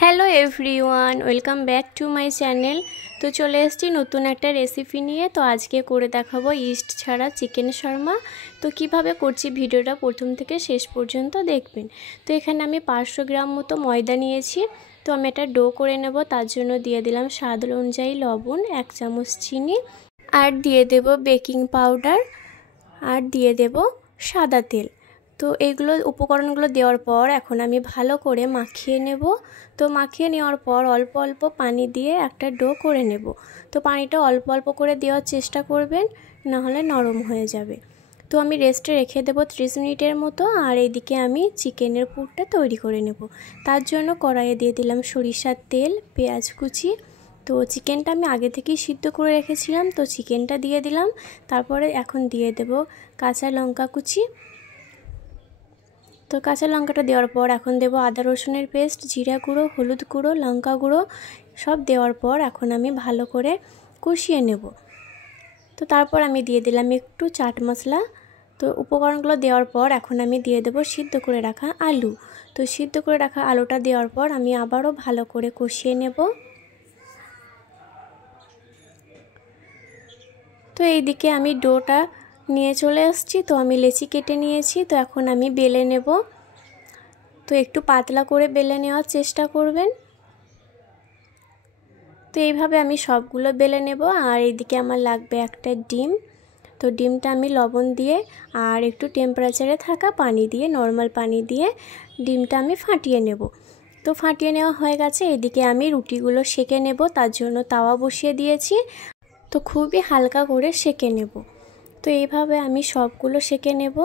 Hello everyone, welcome back to my channel. তো চলে এসেছি নতুন একটা রেসিপি নিয়ে। তো আজকে করে দেখাবো ইস্ট ছাড়া চিকেন শর্মা। তো কিভাবে করছি ভিডিওটা প্রথম থেকে শেষ পর্যন্ত দেখবেন। তো এখানে আমি 500 গ্রাম মতো ময়দা নিয়েছি। তো আমি এটা ডো করে নেব। তার জন্য দিয়ে দিলাম স্বাদ অনুযায়ী লবণ, 1 চামচ চিনি, আর দিয়ে দেব বেকিং পাউডার, আর দিয়ে দেব সাদা তেল। তো এইগুলো উপকরণগুলো দেওয়ার পর এখন আমি ভালো করে মাখিয়ে নেব। তো মাখিয়ে নেওয়ার পর অল্প অল্প পানি দিয়ে একটা ডো করে নেব। তো পানিটা অল্প অল্প করে দেওয়ার চেষ্টা করবেন, নাহলে নরম হয়ে যাবে। তো আমি রেস্টে রেখে দেবো 30 মিনিটের মতো। আর এইদিকে আমি চিকেনের পুরটা তৈরি করে নেব। তার জন্য কড়াইয়ে দিয়ে দিলাম সরিষার তেল, পেঁয়াজ কুচি। তো চিকেনটা আমি আগে থেকেই সিদ্ধ করে রেখেছিলাম, তো চিকেনটা দিয়ে দিলাম। তারপরে এখন দিয়ে দেব কাঁচা লঙ্কা কুচি। তো কাঁচা লঙ্কাটা দেওয়ার পর এখন দেব আদা রসুনের পেস্ট, জিরা গুঁড়ো, হলুদ গুঁড়ো, লঙ্কা গুঁড়ো সব দেওয়ার পর এখন আমি ভালো করে কষিয়ে নেব। তো তারপর আমি দিয়ে দিলাম একটু চাট মশলা। তো উপকরণগুলো দেওয়ার পর এখন আমি দিয়ে দেব সিদ্ধ করে রাখা আলু। তো সিদ্ধ করে রাখা আলুটা দেওয়ার পর আমি আবারও ভালো করে কষিয়ে নেব। তো এইদিকে আমি ডোটা নিয়ে চলে আসছি। তো আমি লেচি কেটে নিয়েছি। তো এখন আমি বেলে নেব। তো একটু পাতলা করে বেলে নেওয়ার চেষ্টা করবেন। তো এইভাবে আমি সবগুলো বেলে নেব। আর এইদিকে আমার লাগবে একটা ডিম। তো ডিমটা আমি লবণ দিয়ে আর একটু টেম্পারেচারে থাকা পানি দিয়ে, নর্মাল পানি দিয়ে ডিমটা আমি ফাটিয়ে নেব। তো ফাটিয়ে নেওয়া হয়ে গেছে। এদিকে আমি রুটিগুলো সেঁকে নেব। তার জন্য তাওয়া বসিয়ে দিয়েছি। তো খুবই হালকা করে সেঁকে নেব। তো এইভাবে আমি সবগুলো সেঁকে নেব।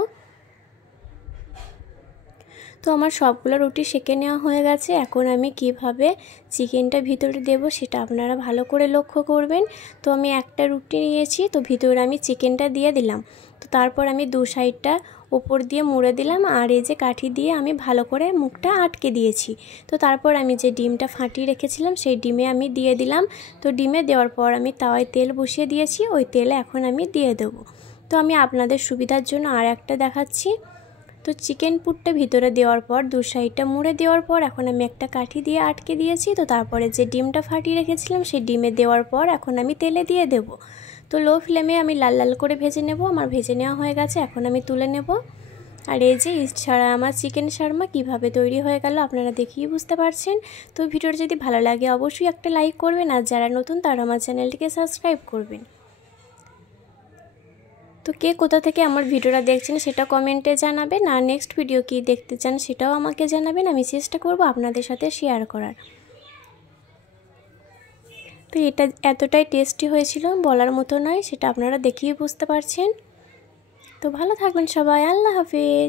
তো আমার সবগুলো রুটি সেঁকে নেওয়া হয়ে গেছে। এখন আমি কিভাবে চিকেনটা ভিতরে দেব সেটা আপনারা ভালো করে লক্ষ্য করবেন। তো আমি একটা রুটি নিয়েছি, তো ভিতরে আমি চিকেনটা দিয়ে দিলাম। তো তারপর আমি দু সাইডটা ওপর দিয়ে মুড়ে দিলাম। আর এই যে কাঠি দিয়ে আমি ভালো করে মুখটা আটকে দিয়েছি। তো তারপর আমি যে ডিমটা ফাটিয়ে রেখেছিলাম সেই ডিমে আমি দিয়ে দিলাম। তো ডিমে দেওয়ার পর আমি তাওয়ায় তেল বসিয়ে দিয়েছি। ওই তেলে এখন আমি দিয়ে দেব। তো আমি আপনাদের সুবিধার জন্য আর একটা দেখাচ্ছি। তো চিকেন পুরটা ভিতরে দেওয়ার পর দু সাইডটা মুড়ে দেওয়ার পর এখন আমি একটা কাঠি দিয়ে আটকে দিয়েছি। তো তারপরে যে ডিমটা ফাটিয়ে রেখেছিলাম সেই ডিমে দেওয়ার পর এখন আমি তেলে দিয়ে দেব। তো লো ফ্লেমে আমি লাল লাল করে ভেজে নেব। আমার ভেজে নেওয়া হয়ে গেছে, এখন আমি তুলে নেব। আর এই যে ইস্ট ছাড়া আমার চিকেন শর্মা কিভাবে তৈরি হয়ে গেল আপনারা দেখেই বুঝতে পারছেন। তো ভিডিওটা যদি ভালো লাগে অবশ্যই একটা লাইক করবেন, আর যারা নতুন তারা আমার চ্যানেলটিকে সাবস্ক্রাইব করবেন। তো কে কোথা থেকে আমার ভিডিওটা দেখছেন সেটা কমেন্টে জানাবেন। আর নেক্সট ভিডিও কি দেখতে চান সেটাও আমাকে জানাবেন, আমি চেষ্টা করব আপনাদের সাথে শেয়ার করার। তো এটা এতটাই টেস্টি হয়েছিল বলার মতো নয়, সেটা আপনারা দেখেই বুঝতে পারছেন। তো ভালো থাকবেন সবাই, আল্লাহ হাফেজ।